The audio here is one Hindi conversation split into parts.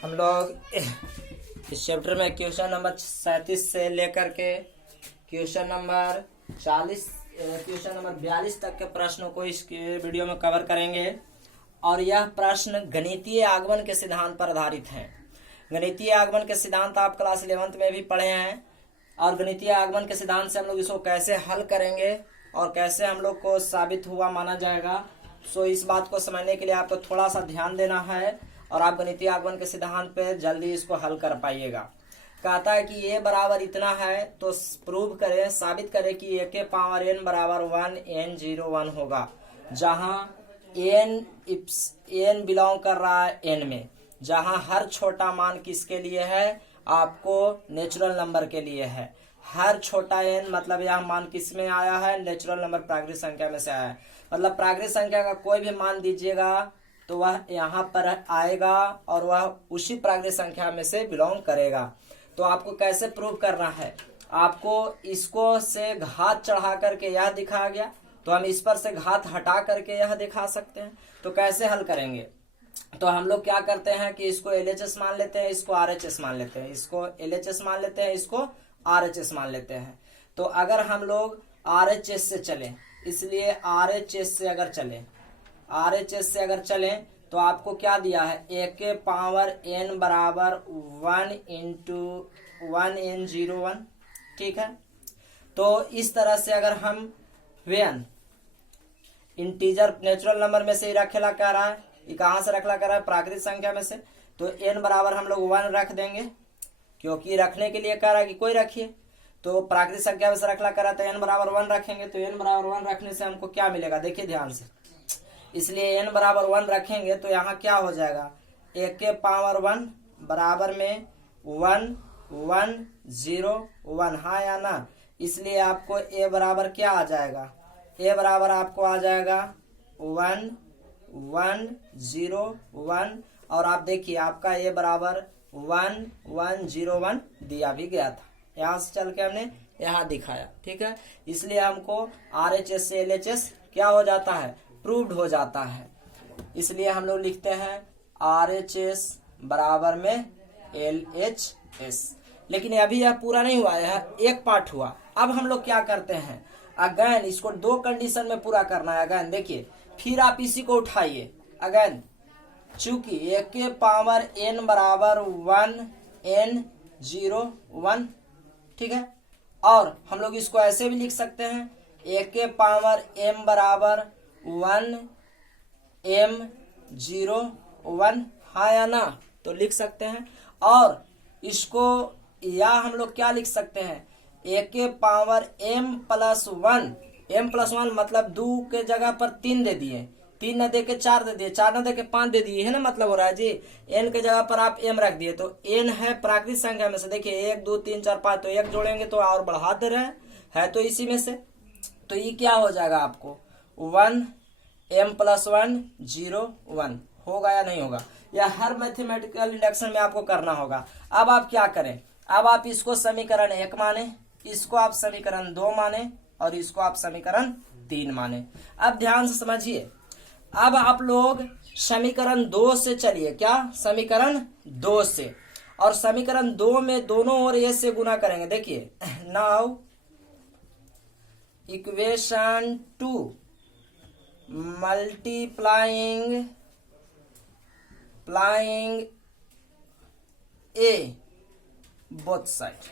हम लोग इस चैप्टर में क्वेश्चन नंबर 37 से लेकर के क्वेश्चन नंबर 42 तक के प्रश्नों को इस वीडियो में कवर करेंगे। और यह प्रश्न गणितीय आगमन के सिद्धांत पर आधारित है। गणितीय आगमन के सिद्धांत आप क्लास 11th में भी पढ़े हैं, और गणितीय आगमन के सिद्धांत से हम लोग इसको कैसे हल करेंगे और कैसे हम लोग को साबित हुआ माना जाएगा। सो इस बात को समझने के लिए आपको थोड़ा सा ध्यान देना है और आप गणितीय आगमन के सिद्धांत पे जल्दी इसको हल कर पाइएगा। कहता है कि ये बराबर इतना है, तो प्रूव करें, साबित करें कि ए के पावर n बराबर 1n01 होगा, जहां n बिलोंग कर रहा है n में, जहां हर छोटा मान किसके लिए है, आपको नेचुरल नंबर के लिए है। हर छोटा n मतलब यह मान किस में आया है, नेचुरल नंबर प्राकृतिक संख्या में से आया है। मतलब प्राकृतिक संख्या का कोई भी मान दीजिएगा तो वह यहाँ पर आएगा और वह उसी प्राकृतिक संख्या में से बिलोंग करेगा। तो आपको कैसे प्रूव करना है, आपको इसको से घात चढ़ा करके यह दिखाया गया, तो हम इस पर से घात हटा करके यह दिखा सकते हैं। तो कैसे हल करेंगे, तो हम लोग क्या करते हैं कि इसको LHS मान लेते हैं, इसको RHS मान लेते हैं, इसको LHS मान लेते हैं, इसको RHS मान लेते हैं। तो अगर हम लोग RHS से चलें, इसलिए RHS से अगर चलें तो आपको क्या दिया है, a के पावर n बराबर 1 इंटू 1n01। ठीक है, तो इस तरह से अगर हम n इंटीजर नेचुरल नंबर में से ही रखेला कह रहा है, ये कहाँ से रखला कह रहा है, प्राकृतिक संख्या में से, तो n बराबर हम लोग 1 रख देंगे, क्योंकि रखने के लिए कह रहा है कि कोई रखिए। तो प्राकृतिक संख्या में से रखला कह रहा है तो n बराबर 1 रखेंगे। तो n बराबर 1 रखने से हमको क्या मिलेगा, देखिए ध्यान से, इसलिए n बराबर 1 रखेंगे तो यहाँ क्या हो जाएगा, a के पावर 1 बराबर में 1 1 0 1, हाँ या ना। इसलिए आपको a बराबर क्या आ जाएगा, a बराबर आपको आ जाएगा 1 1 0 1, और आप देखिए आपका a बराबर 1 1 0 1 दिया भी गया था, यहाँ से चल के हमने यहाँ दिखाया। ठीक है, इसलिए हमको RHS से LHS क्या हो जाता है, प्रूव्ड हो जाता है। इसलिए हम लोग लिखते हैं RHS बराबर में LHS। लेकिन अभी यह पूरा नहीं हुआ, यह एक पार्ट हुआ। अब हम लोग क्या करते हैं, अगेन इसको दो कंडीशन में पूरा करना है। अगेन देखिए, फिर आप इसी को उठाइए अगेन, चूंकि a के पावर n बराबर 1n01। ठीक है, और हम लोग इसको ऐसे भी लिख सकते हैं, a के पावर m बराबर 1m01, हाँ या ना, तो लिख सकते हैं। और इसको या हम लोग क्या लिख सकते हैं, a के पावर m+1 मतलब 2 के जगह पर 3 दे दिए, 3 न दे के 4 दे दिए, 4 न दे के 5 दे दिए, है ना, मतलब हो रहा है जी। n के जगह पर आप m रख दिए, तो n है प्राकृतिक संख्या में से, देखिए 1 2 3 4 5, तो 1 जोड़ेंगे तो और बढ़ा दे रहे हैं तो इसी में से, तो ये क्या हो जाएगा आपको 1m+1 0 1 होगा या नहीं होगा। यह हर मैथमेटिकल इंडक्शन में आपको करना होगा। अब आप क्या करें, अब आप इसको समीकरण 1 माने, इसको आप समीकरण 2 माने, और इसको आप समीकरण 3 माने। अब ध्यान से समझिए, अब आप लोग समीकरण 2 से चलिए, क्या समीकरण 2 से, और समीकरण 2 में दोनों ओर a से गुना करेंगे। देखिए now equation 2 multiplying a both side,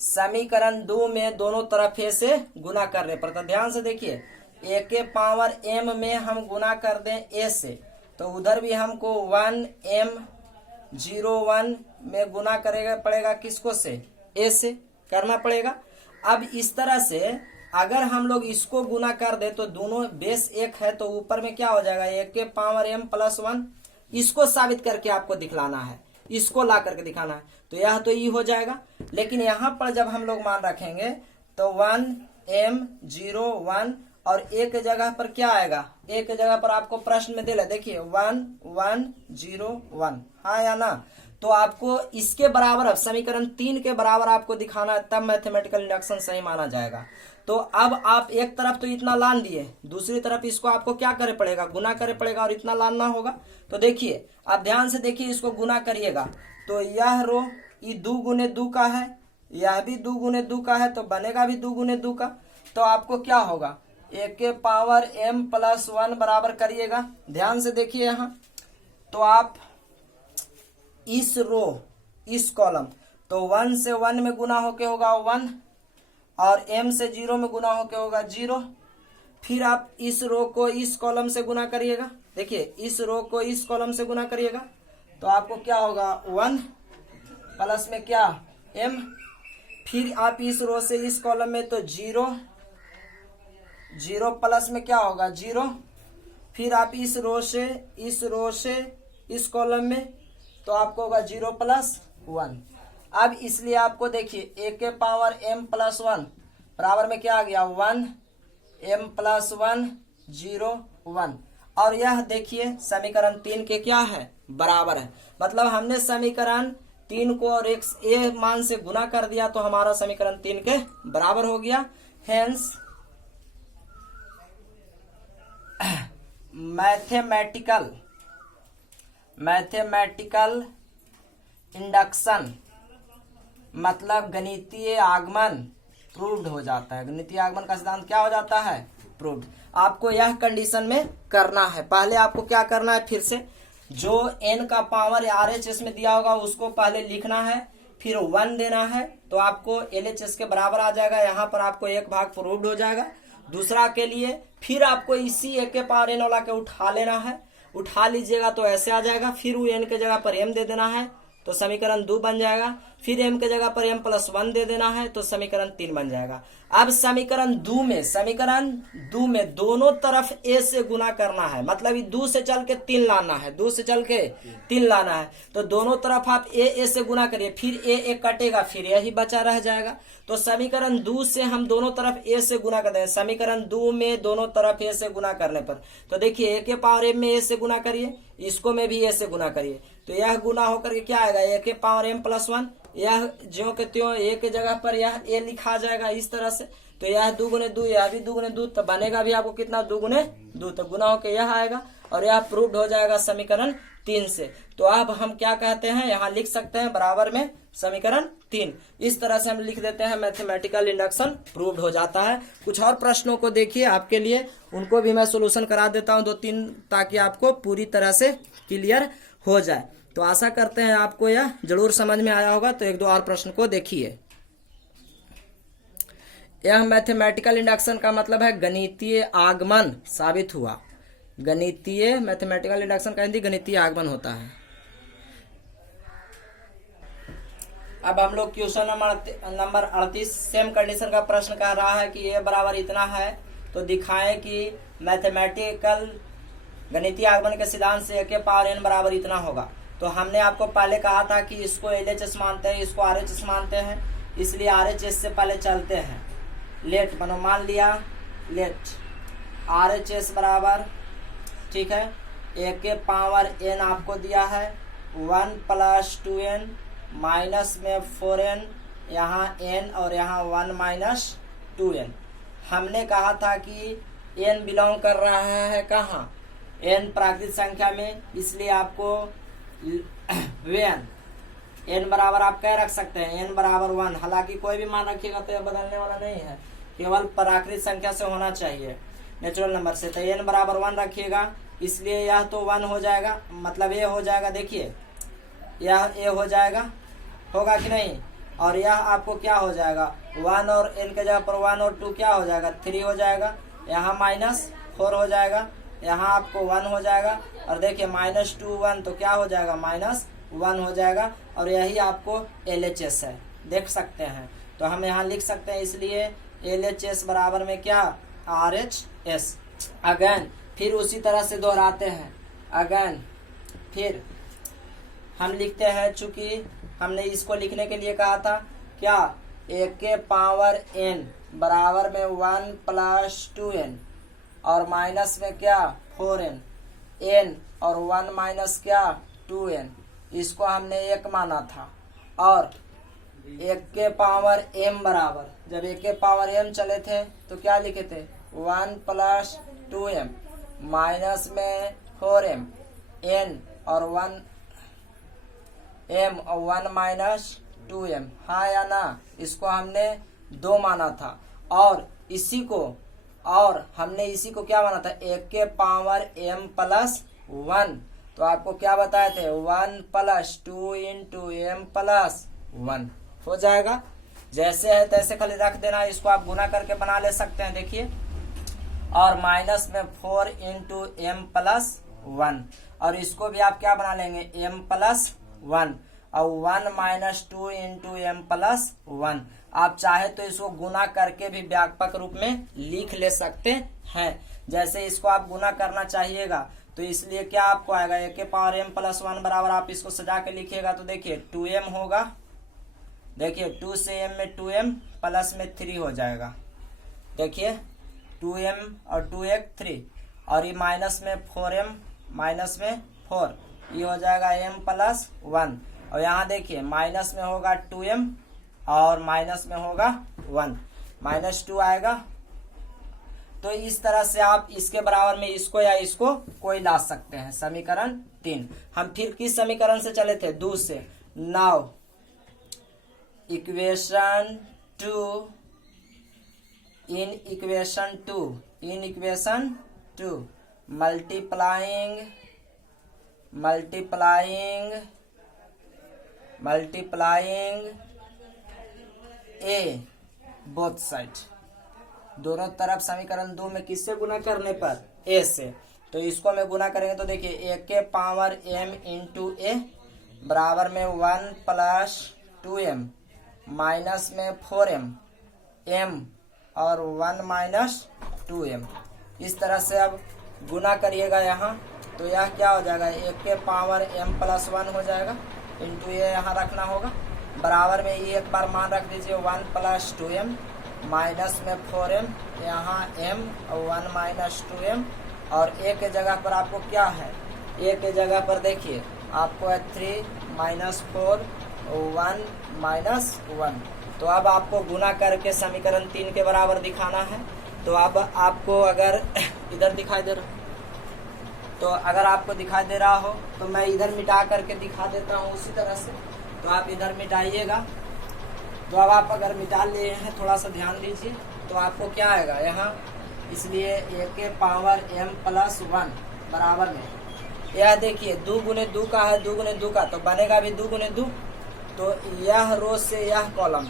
समीकरण 2 में दोनों तरफ a से गुना करने पर, तो ध्यान से देखिए, a के पावर m में हम गुना कर दें a से, तो उधर भी हमको 1m01 में गुना करेगा पड़ेगा, किसको से, a से करना पड़ेगा। अब इस तरह से अगर हम लोग इसको गुना कर दे तो दोनों बेस 1 है, तो ऊपर में क्या हो जाएगा, a के पावर m+1, इसको साबित करके आपको दिखलाना है, इसको ला करके दिखाना है, तो यह तो ये हो जाएगा। लेकिन यहाँ पर जब हम लोग मान रखेंगे तो 1m01, और a के जगह पर क्या आएगा, a के जगह पर आपको प्रश्न में दिला, देखिए 1 1 0 1, हाँ या ना। तो आपको इसके बराबर, अब समीकरण 3 के बराबर आपको दिखाना है, तब मैथमेटिकल इंडक्शन सही माना जाएगा। तो अब आप एक तरफ तो इतना लान दिए, दूसरी तरफ इसको आपको क्या करे पड़ेगा, गुना करे पड़ेगा और इतना लानना होगा। तो देखिए आप ध्यान से देखिए, इसको गुना करिएगा तो यह रो ये 2 गुने 2 का है, यह भी 2 गुने 2 का है, तो बनेगा भी 2 गुने 2 का। तो आपको क्या होगा, a के पावर m प्लस 1 बराबर करिएगा। ध्यान से देखिए यहाँ, तो आप इस रो इस कॉलम तो 1 से 1 में गुना होके होगा 1 और m से 0 में गुना होके होगा 0। फिर आप इस रो को इस कॉलम से गुना करिएगा, देखिए इस रो को इस कॉलम से गुना करिएगा तो आपको क्या होगा 1 प्लस में क्या m। फिर आप इस रो से इस कॉलम में तो 0 0 प्लस में क्या होगा 0। फिर आप इस रो से इस कॉलम में तो आपको होगा 0 प्लस 1। अब इसलिए आपको देखिए a के पावर m प्लस 1 बराबर में क्या आ गया 1 m प्लस 1 0 1। और यह देखिए समीकरण 3 के क्या है बराबर है, मतलब हमने समीकरण 3 को और एक a मान से गुना कर दिया तो हमारा समीकरण 3 के बराबर हो गया। हेंस मैथमेटिकल इंडक्शन मतलब गणितीय आगमन प्रूव्ड हो जाता है। गणितीय आगमन का सिद्धांत क्या हो जाता है, प्रूव्ड। आपको यह कंडीशन में करना है, पहले आपको क्या करना है, फिर से जो n का पावर RHS में दिया होगा उसको पहले लिखना है, फिर 1 देना है तो आपको LHS के बराबर आ जाएगा। यहाँ पर आपको एक भाग प्रूव्ड हो जाएगा। दूसरा के लिए फिर आपको इसी a के पावर n वाला के उठा लेना है, उठा लीजिएगा तो ऐसे आ जाएगा। फिर वो n के जगह पर m दे देना है तो समीकरण 2 बन जाएगा। फिर m के जगह पर m प्लस 1 दे देना है तो समीकरण 3 बन जाएगा। अब समीकरण 2 में दोनों तरफ a से गुना करना है, मतलब ये 2 से चल के 3 लाना है, 2 से चल के 3 लाना है। तो दोनों तरफ आप a से गुना करिए, फिर a कटेगा, फिर यही बचा रह जाएगा। तो समीकरण 2 से हम दोनों तरफ a से गुना कर देंगे। समीकरण 2 में दोनों तरफ a से गुना करने पर तो देखिए a के पावर m में a से गुना करिए, इसको में भी a से गुना करिए तो यह गुना होकर के क्या आएगा a के पावर m प्लस 1। यह ज्यों के त्यों a के जगह पर यह a लिखा जाएगा इस तरह से। तो यह 2 गुने 2, यह भी 2 गुने 2, तो बनेगा भी आपको कितना 2 गुने 2, तो गुना होकर यह आएगा और यह प्रूव्ड हो जाएगा समीकरण 3 से। तो अब हम क्या कहते हैं, यहाँ लिख सकते हैं बराबर में समीकरण 3। इस तरह से हम लिख देते हैं मैथमेटिकल इंडक्शन प्रूव्ड हो जाता है। कुछ और प्रश्नों को देखिए आपके लिए, उनको भी मैं सोल्यूशन करा देता हूँ 2-3 ताकि आपको पूरी तरह से क्लियर हो जाए। तो आशा करते हैं आपको यह जरूर समझ में आया होगा। तो 1-2 और प्रश्न को देखिए। यह मैथमेटिकल इंडक्शन का मतलब है गणितीय आगमन साबित हुआ। मैथमेटिकल इंडक्शन का हिंदी गणितीय आगमन होता है। अब हम लोग क्वेश्चन नंबर 38 सेम कंडीशन का प्रश्न कह रहा है कि a बराबर इतना है तो दिखाएं कि मैथमेटिकल गणितीय आगमन के सिद्धांत से a के पावर n बराबर इतना होगा। तो हमने आपको पहले कहा था कि इसको LHS मानते हैं, इसको RHS मानते हैं, इसलिए RHS से पहले चलते हैं। लेट बनो, मान लिया लेट RHS बराबर, ठीक है, a के पावर n आपको दिया है 1 प्लस 2n माइनस में 4n, यहाँ n और यहाँ 1 माइनस 2n। हमने कहा था कि n बिलोंग कर रहा है कहाँ, n प्राकृतिक संख्या में, इसलिए आपको n बराबर आप क्या रख सकते हैं, n बराबर 1। हालांकि कोई भी मान रखिएगा तो यह बदलने वाला नहीं है, केवल प्राकृतिक संख्या से होना चाहिए, नेचुरल नंबर से। तो n बराबर 1 रखिएगा, इसलिए यह तो 1 हो जाएगा, मतलब a हो जाएगा। देखिए यह a हो जाएगा, होगा कि नहीं, और यह आपको क्या हो जाएगा 1 और n के जगह पर 1 और 2 क्या हो जाएगा 3 हो जाएगा, यहाँ माइनस 4 हो जाएगा, यहाँ आपको 1 हो जाएगा, और देखिए माइनस 2 1 तो क्या हो जाएगा माइनस 1 हो जाएगा, और यही आपको LHS है, देख सकते हैं। तो हम यहाँ लिख सकते हैं, इसलिए LHS बराबर में क्या RHS। अगेन फिर उसी तरह से दोहराते हैं, अगेन फिर हम लिखते हैं, चूंकि हमने इसको लिखने के लिए कहा था क्या a के पावर n बराबर में 1 प्लस 2n और माइनस में क्या 4n, n और 1 माइनस क्या 2n, इसको हमने 1 माना था। और 1 के पावर m बराबर, जब 1 के पावर m चले थे तो क्या लिखे थे 1 + 2m माइनस में 4m n और 1 m और 1 माइनस 2m, हाँ या ना। इसको हमने 2 माना था और इसी को क्या माना था 1 के पावर m + 1। तो आपको क्या बताए थे 1 + 2 × m + 1 हो जाएगा। जैसे है तैसे खाली रख देना, इसको आप गुना करके बना ले सकते हैं। देखिए, और माइनस में 4 × m + 1 और इसको भी आप क्या बना लेंगे m + 1 और 1 - 2 × m + 1। आप चाहे तो इसको गुना करके भी व्यापक रूप में लिख ले सकते हैं। जैसे इसको आप गुना करना चाहिएगा तो इसलिए क्या आपको आएगा 1 के पावर m + 1 बराबर, आप इसको सजा के लिखिएगा तो देखिए 2m होगा। देखिए 2 से m में 2m प्लस में 3 हो जाएगा। देखिए 2m और 2 1 3 और ये माइनस में 4m माइनस में 4, ये हो जाएगा m + 1 और यहाँ देखिए माइनस में होगा 2m और माइनस में होगा 1, -2 आएगा। तो इस तरह से आप इसके बराबर में इसको या इसको कोई ला सकते हैं। समीकरण 3 हम फिर किस समीकरण से चले थे 2 से। Now equation 2 in equation 2 multiplying A both side, दोनों तरफ समीकरण 2 में किससे गुना करने पर a से। तो इसको में गुना करेंगे तो देखिए 1 के पावर m × a बराबर में 1 + 2m माइनस में 4m m और 1 - 2m। इस तरह से अब गुना करिएगा यहाँ तो यह क्या हो जाएगा 1 के पावर m + 1 हो जाएगा इंटू ये यहाँ रखना होगा बराबर में ये एक बार मान रख दीजिए 1 + 2m माइनस में 4m यहाँ m और 1 - 2m और a के जगह पर आपको क्या है a के जगह पर देखिए आपको है 3 - 4 1 - 1। तो अब आपको गुना करके समीकरण 3 के बराबर दिखाना है। तो अब आपको अगर इधर दिखाई दे रहा तो अगर आपको दिखाई दे रहा हो तो मैं इधर मिटा करके दिखा देता हूँ उसी तरह से। तो आप इधर मिटाइएगा। तो अब आप अगर मिटा लिए हैं थोड़ा सा ध्यान दीजिए तो आपको क्या आएगा यहाँ, इसलिए 1 के पावर m + 1 बराबर में यह देखिए 2 × 2 का है 2 × 2 का तो बनेगा भी 2 × 2। तो यह रो से यह कॉलम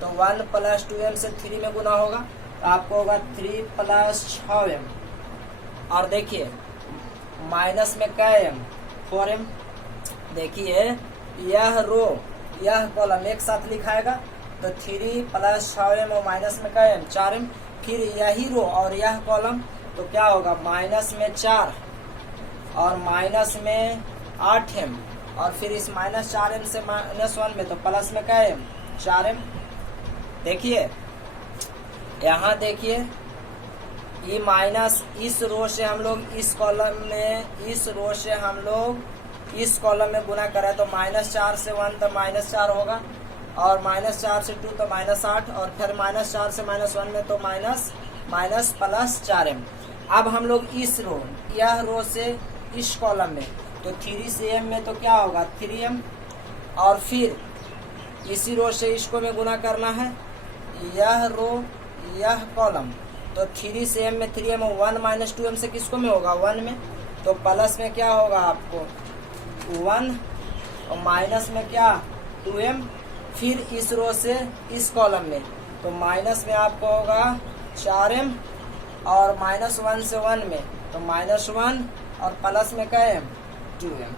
तो 1 + 2m से 3 में गुना होगा तो आपको होगा 3 + 6m और देखिए माइनस में क्या m 4m। देखिए यह रो यह कॉलम एक साथ लिखाएगा तो 3 + 6m और माइनस में क्या m 4m, फिर यही रो और यह कॉलम तो क्या होगा माइनस में 4 और माइनस में 8m और फिर इस -4m से -1 में तो प्लस में क्या m 4m। देखिए यहाँ देखिए ये माइनस इस रो से हम लोग इस कॉलम में गुना करें तो -4 से 1 तो -4 होगा और -4 से 2 तो -8 और फिर -4 से -1 में तो माइनस प्लस 4m। अब हम लोग इस रो यह रो से इस कॉलम में तो 3 से m में तो क्या होगा 3m और फिर इसी रो से इसको में गुना करना है यह रो यह कॉलम तो 3 से m में 3m 1 - 2m से किसको में होगा 1 में तो प्लस में क्या होगा आपको 1 और माइनस में क्या 2m, फिर इस रो से इस कॉलम में तो माइनस में आपको होगा 4m और -1 से 1 में तो -1 और प्लस में क्या m 2m।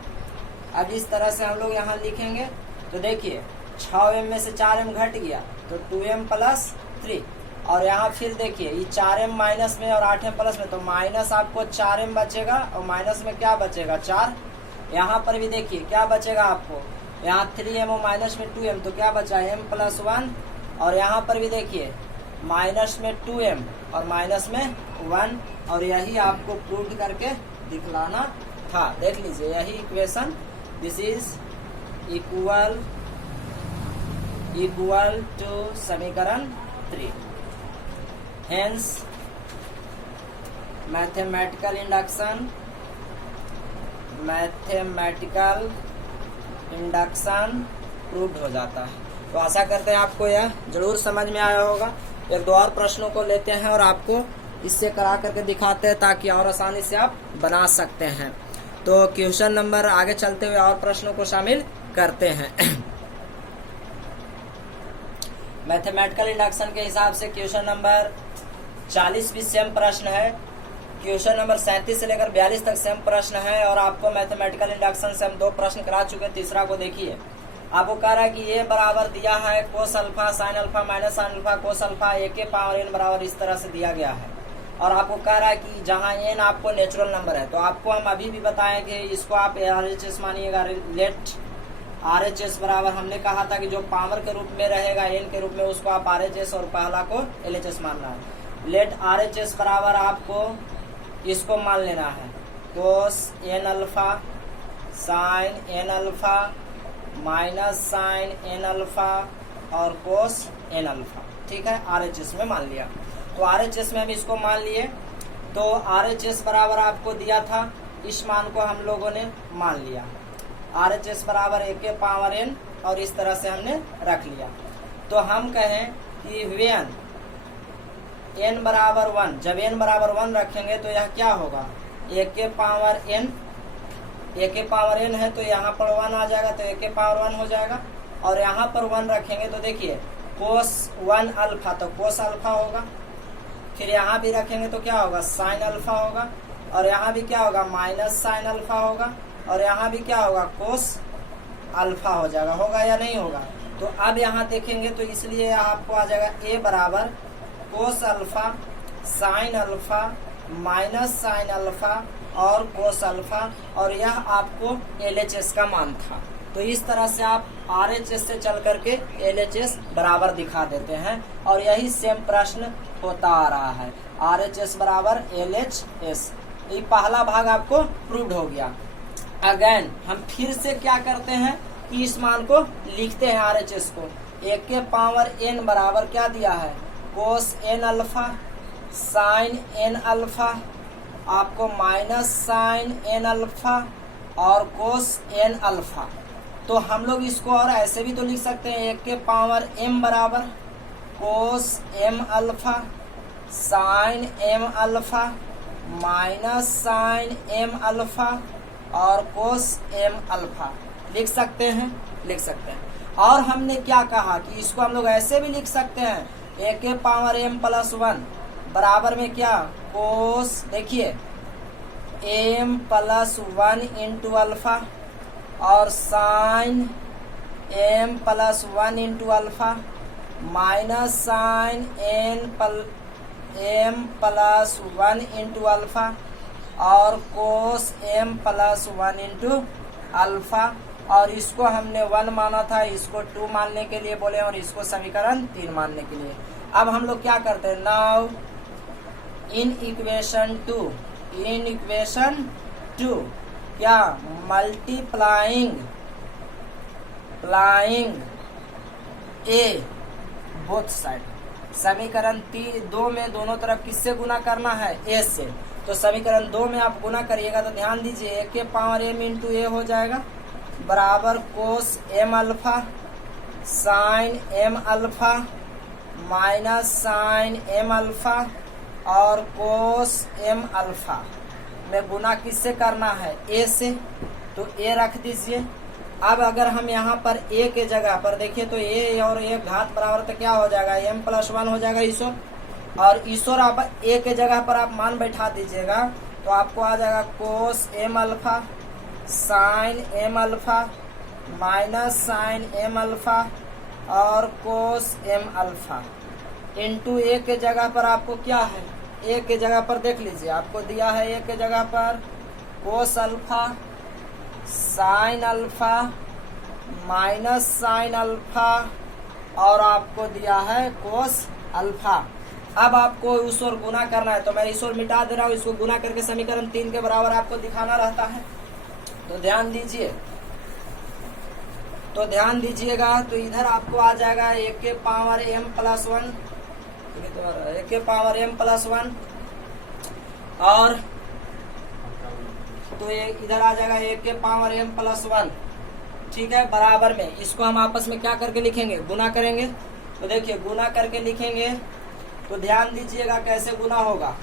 अब इस तरह से हम लोग यहाँ लिखेंगे तो देखिए 6m में से 4m घट गया तो 2m + 3 और यहाँ फिर देखिए ये 4m माइनस में और 8m प्लस में तो माइनस आपको 4m बचेगा और माइनस में क्या बचेगा 4। यहाँ पर भी देखिए क्या बचेगा आपको यहाँ 3m और माइनस में 2m तो क्या बचा m + 1 और यहाँ पर भी देखिए माइनस में 2m और माइनस में 1 और यही आपको प्रूव करके दिखलाना था। देख लीजिए यही equation, this is equal to समीकरण 3। हेंस मैथमेटिकल इंडक्शन प्रूव्ड हो जाता है। तो आशा करते हैं आपको यह जरूर समझ में आया होगा। एक दो और प्रश्नों को लेते हैं और आपको इससे करा करके दिखाते हैं ताकि और आसानी से आप बना सकते हैं। तो क्वेश्चन नंबर आगे चलते हुए और प्रश्नों को शामिल करते हैं। मैथमेटिकल इंडक्शन के हिसाब से क्वेश्चन नंबर 40 भी सेम प्रश्न है। क्वेश्चन नंबर 37 से लेकर 42 तक सेम प्रश्न है और आपको मैथमेटिकल इंडक्शन से हम 2 प्रश्न करा चुके हैं। तीसरा को देखिए, आपको कह रहा है कि ये बराबर दिया है cos alpha sine alpha minus sine alpha cos alpha A के पावर एन बराबर इस तरह से दिया गया है। और आपको कह रहा है कि जहां एन आपको नेचुरल नंबर है, तो आपको हम अभी भी बताएं कि इसको आप RHS मानिएगा। लेट RHS बराबर हमने कहा था कि जो पावर के रूप में रहेगा एन के रूप में उसको आप RHS और पहला को LHS मानना है। लेट RHS बराबर आपको इसको मान लेना है cos N alpha sine N alpha minus sine N alpha और कोस एन अल्फा। ठीक है, RHS में मान लिया। तो RHS में हम इसको मान लिए। तो RHS बराबर आपको दिया था, इस मान को हम लोगों ने मान लिया। RHS बराबर ए के पावर एन और इस तरह से हमने रख लिया। तो हम कहें कि वेन एन बराबर 1, जब एन बराबर 1 रखेंगे तो यह क्या होगा, ए के पावर एन है तो यहाँ पर 1 आ जाएगा, तो ए के पावर 1 हो जाएगा। और यहाँ पर 1 रखेंगे तो देखिए कोस 1 अल्फा, तो कोस अल्फा होगा। फिर यहाँ भी रखेंगे तो क्या होगा, साइन अल्फा होगा। और यहाँ भी क्या होगा, माइनस साइन अल्फा होगा। और यहाँ भी क्या होगा, कोस अल्फा हो जाएगा। होगा या नहीं होगा? तो अब यहाँ देखेंगे तो इसलिए आपको आ जाएगा ए बराबर कोस alpha sine alpha minus sine alpha और कोस अल्फा, और यह आपको LHS का मान था। तो इस तरह से आप RHS से चल करके LHS बराबर दिखा देते हैं और यही सेम प्रश्न होता आ रहा है। RHS बराबर LHS, ये पहला भाग आपको प्रूव्ड हो गया। अगेन हम फिर से क्या करते हैं कि इस मान को लिखते हैं RHS को। ए के पावर एन बराबर क्या दिया है, cos N alpha sine N alpha आपको माइनस साइन एन अल्फा और कोस एन अल्फा। तो हम लोग इसको और ऐसे भी तो लिख सकते हैं, ए के पावर एम बराबर cos M alpha sine M alpha minus sine M alpha और कोस एम अल्फा। लिख सकते हैं, लिख सकते हैं। और हमने क्या कहा कि इसको हम लोग ऐसे भी लिख सकते हैं, ए के पावर एम प्लस 1 बराबर में क्या, कोस देखिए एम प्लस 1 इंटू अल्फा और sine m plus 1 into alpha minus sine m plus 1 into alpha और cos m plus 1 into alpha. और इसको हमने 1 माना था, इसको 2 मानने के लिए बोले और इसको समीकरण 3 मानने के लिए। अब हम लोग क्या करते हैं, नाउ इन इक्वेशन 2 क्या मल्टीप्लाइंग ए बोथ साइड। समीकरण 2 में दोनों तरफ किससे गुना करना है, ए से। तो समीकरण 2 में आप गुना करिएगा तो ध्यान दीजिए ए के पावर एम इंटू ए हो जाएगा बराबर cos M alpha sine M alpha minus sine M alpha और कोस एम अल्फा में गुना किससे करना है, ए से। तो ए रख दीजिए। अब अगर हम यहाँ पर ए के जगह पर देखिए तो ए और ए घात बराबर तो क्या हो जाएगा, एम प्लस 1 हो जाएगा ईश्वर। और ईश्वर आप ए के जगह पर आप मान बैठा दीजिएगा तो आपको आ जाएगा cos M alpha sine M alpha minus sine M alpha और cos M alpha into A के जगह पर आपको क्या है, ए के जगह पर देख लीजिए आपको दिया है ए के जगह पर कोस alpha sine alpha minus sine alpha और आपको दिया है कोस अल्फा। अब आपको इस ओर गुना करना है तो मैं इस ओर मिटा दे रहा हूँ, इसको गुना करके समीकरण 3 के बराबर आपको दिखाना रहता है। तो ध्यान दीजिए तो ध्यान दीजिएगा, तो इधर आपको आ जाएगा ए के पावर m प्लस 1, ए के पावर m प्लस 1, और तो ये इधर आ जाएगा ए के पावर m प्लस 1, ठीक है, बराबर में। इसको हम आपस में क्या करके लिखेंगे, गुना करेंगे। तो देखिए गुना करके लिखेंगे, तो ध्यान दीजिएगा कैसे गुना होगा।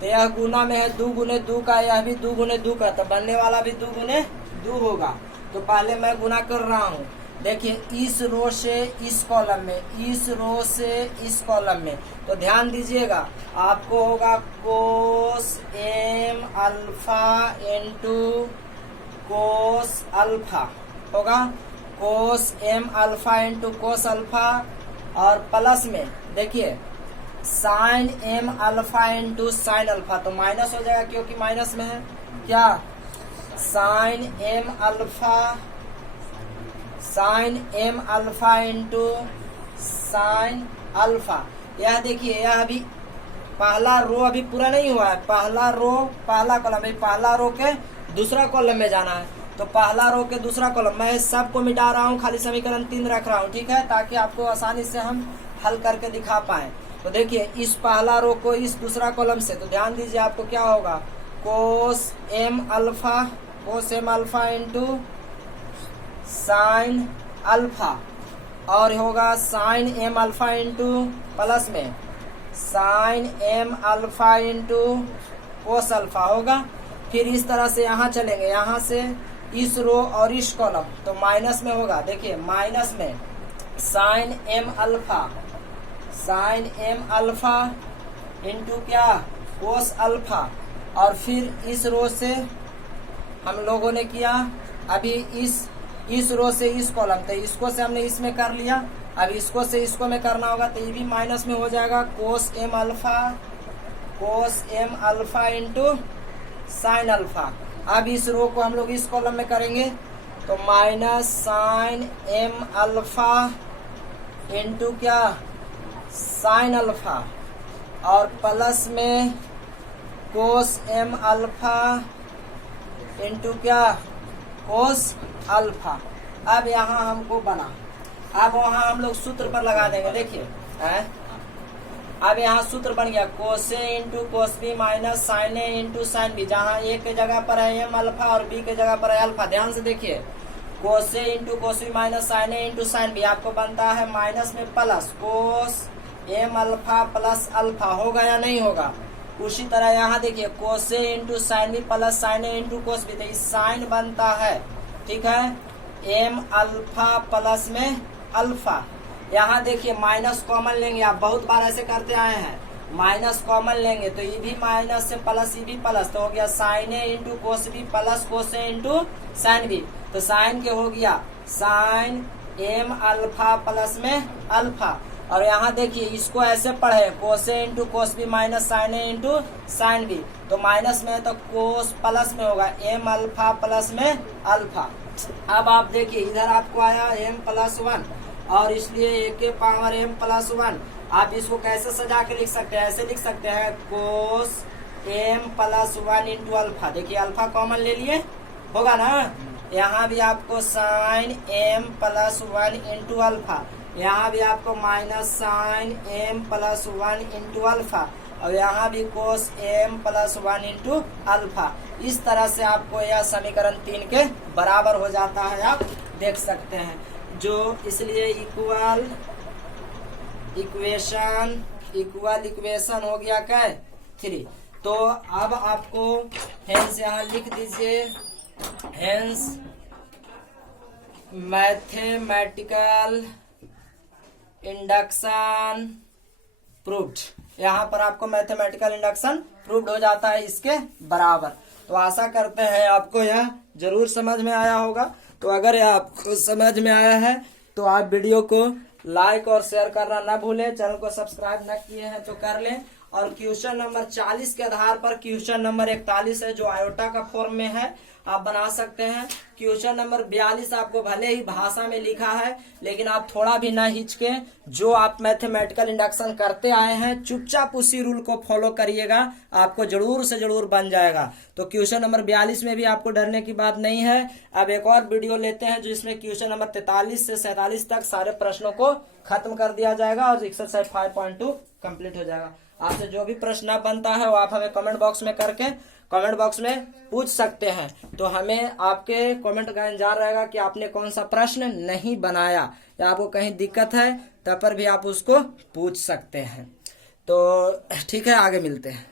तो यह गुना में है 2 गुने 2 का, यह भी 2 गुने 2 का, तो बनने वाला भी 2 गुने 2 होगा। तो पहले मैं गुना कर रहा हूँ। देखिए इस रो से इस कॉलम में, इस रो से इस कॉलम में, तो ध्यान दीजिएगा आपको होगा cos m alpha into cos alpha, होगा cos m alpha into cos alpha, और प्लस में देखिए sine m alpha into sine alpha, तो माइनस हो जाएगा क्योंकि माइनस में है, क्या sine m alpha into sine alpha. यह देखिए यह अभी पहला रो अभी पूरा नहीं हुआ है, पहला रो पहला कॉलम है, पहला रो के दूसरा कॉलम में जाना है। तो पहला रो के दूसरा कॉलम, मैं सबको मिटा रहा हूँ, खाली समीकरण 3 रख रहा हूँ, ठीक है, ताकि आपको आसानी से हम हल करके दिखा पाए। तो देखिए इस पहला रो को इस दूसरा कॉलम से, तो ध्यान दीजिए आपको क्या होगा, cos m alpha into sine alpha, और होगा sine m alpha into plus में sine m alpha into cos alpha होगा। फिर इस तरह से यहाँ चलेंगे, यहाँ से इस रो और इस कॉलम, तो माइनस में होगा। देखिए माइनस में साइन m अल्फा इंटू क्या कोस अल्फा, और फिर इस रो से हम लोगों ने किया अभी इस रो से इस कॉलम, तो इसको से हमने इसमें कर लिया, अब इसको से इसको में करना होगा, तो ये भी माइनस में हो जाएगा कोस m alpha into sine alpha. अब इस रो को हम लोग इस कॉलम में करेंगे, तो minus sine m alpha into क्या साइन अल्फा, और प्लस में कोस m अल्फा इंटू क्या कोस अल्फा। अब यहाँ हमको बना, अब वहाँ हम लोग सूत्र पर लगा देंगे। देखिए अब यहाँ सूत्र बन गया cos A into cos B minus sine A into sine B, जहाँ ए के जगह पर है m अल्फा और बी के जगह पर है अल्फा। ध्यान से देखिए cos A into cos B minus sine A into sine B, आपको बनता है माइनस में plus cos m alpha plus alpha, होगा या नहीं होगा। उसी तरह यहाँ देखिए cos A into sine B plus sine A into cos B, तो इस साइन बनता है, ठीक है, m अल्फा प्लस में अल्फा। यहाँ देखिए माइनस कॉमन लेंगे, आप बहुत बार ऐसे करते आए हैं, माइनस कॉमन लेंगे तो ये भी माइनस से प्लस, ये भी प्लस, तो हो गया sine A into cos B plus cos A into sine B. तो साइन के हो गया साइन m अल्फा प्लस में अल्फा, और यहाँ देखिए इसको ऐसे पढ़े cos A into cos B minus sine A into sine B, तो माइनस में है तो कोस प्लस में होगा m अल्फा प्लस में अल्फा। अब आप देखिए इधर आपको आया m प्लस 1, और इसलिए ए के पावर m प्लस 1। आप इसको कैसे सजा के लिख सकते हैं, ऐसे लिख सकते हैं cos m plus 1 into alpha. देखिए अल्फा कॉमन ले लिए, होगा ना। यहाँ भी आपको sine m plus 1 into alpha, यहाँ भी आपको minus sine m plus 1 into alpha, और यहाँ भी cos m plus 1 into alpha. इस तरह से आपको यह समीकरण 3 के बराबर हो जाता है, आप देख सकते हैं। जो इसलिए इक्वल इक्वेशन हो गया क्या 3। तो अब आपको हेंस यहाँ लिख दीजिए, हेंस मैथमेटिकल इंडक्शन प्रूव्ड। यहाँ पर आपको मैथमेटिकल इंडक्शन प्रूव्ड हो जाता है इसके बराबर। तो आशा करते हैं आपको यह जरूर समझ में आया होगा। तो अगर यह आपको समझ में आया है तो आप वीडियो को लाइक और शेयर करना ना भूलें। चैनल को सब्सक्राइब न किए हैं तो कर लें, और क्वेश्चन नंबर 40 के आधार पर क्वेश्चन नंबर 41 है जो आयोटा का फॉर्म में है, आप बना सकते हैं। क्वेश्चन नंबर 42 आपको भले ही भाषा में लिखा है, लेकिन आप थोड़ा भी ना हिचके, जो आप मैथमेटिकल इंडक्शन करते आए हैं चुपचाप उसी रूल को फॉलो करिएगा, आपको जरूर से जरूर बन जाएगा। तो क्वेश्चन नंबर 42 में भी आपको डरने की बात नहीं है। अब एक और वीडियो लेते हैं जिसमें क्वेश्चन नंबर 43 से 47 तक सारे प्रश्नों को खत्म कर दिया जाएगा और एक्सरसाइज 5.2 कंप्लीट हो जाएगा। आपसे जो भी प्रश्न बनता है वो आप हमें कमेंट बॉक्स में करके कमेंट बॉक्स में पूछ सकते हैं। तो हमें आपके कमेंट का इंतजार रहेगा कि आपने कौन सा प्रश्न नहीं बनाया या आपको कहीं दिक्कत है, तब पर भी आप उसको पूछ सकते हैं। तो ठीक है, आगे मिलते हैं।